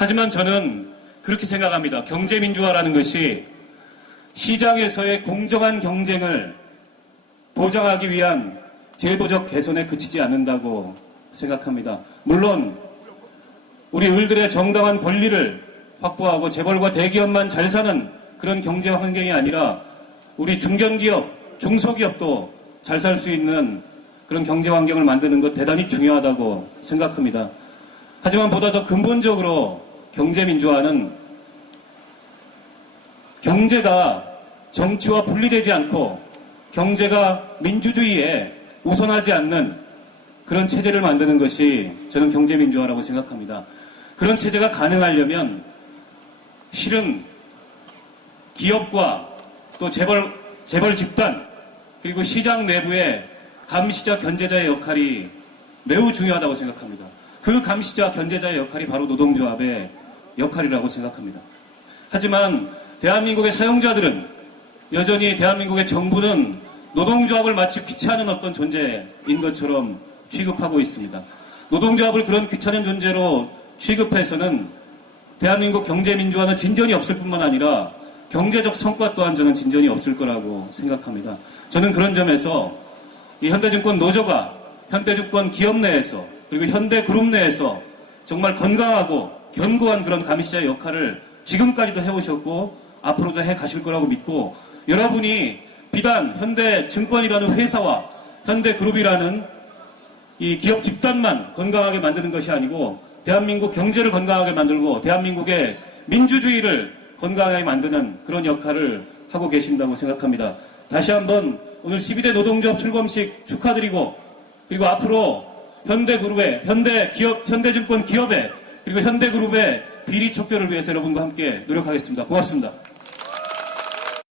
하지만 저는 그렇게 생각합니다. 경제민주화라는 것이 시장에서의 공정한 경쟁을 보장하기 위한 제도적 개선에 그치지 않는다고 생각합니다. 물론 우리 을들의 정당한 권리를 확보하고 재벌과 대기업만 잘 사는 그런 경제 환경이 아니라 우리 중견기업, 중소기업도 잘 살 수 있는 그런 경제 환경을 만드는 것 대단히 중요하다고 생각합니다. 하지만 보다 더 근본적으로 경제 민주화는 경제가 정치와 분리되지 않고 경제가 민주주의에 우선하지 않는 그런 체제를 만드는 것이 저는 경제 민주화라고 생각합니다. 그런 체제가 가능하려면 실은 기업과 또 재벌 재벌 집단 그리고 시장 내부의 감시자 견제자의 역할이 매우 중요하다고 생각합니다. 그 감시자 견제자의 역할이 바로 노동조합의 역할이라고 생각합니다. 하지만 대한민국의 사용자들은 여전히 대한민국의 정부는 노동조합을 마치 귀찮은 어떤 존재인 것처럼 취급하고 있습니다. 노동조합을 그런 귀찮은 존재로 취급해서는 대한민국 경제민주화는 진전이 없을 뿐만 아니라 경제적 성과 또한 저는 진전이 없을 거라고 생각합니다. 저는 그런 점에서 이 현대증권 노조가 현대증권 기업 내에서 그리고 현대 그룹 내에서 정말 건강하고 견고한 그런 감시자의 역할을 지금까지도 해오셨고 앞으로도 해 가실 거라고 믿고 여러분이 비단 현대 증권이라는 회사와 현대 그룹이라는 이 기업 집단만 건강하게 만드는 것이 아니고 대한민국 경제를 건강하게 만들고 대한민국의 민주주의를 건강하게 만드는 그런 역할을 하고 계신다고 생각합니다. 다시 한번 오늘 12대 노동조합 출범식 축하드리고 그리고 앞으로 현대그룹의 현대기업 현대증권 기업의 그리고 현대그룹의 비리 척결을 위해서 여러분과 함께 노력하겠습니다. 고맙습니다.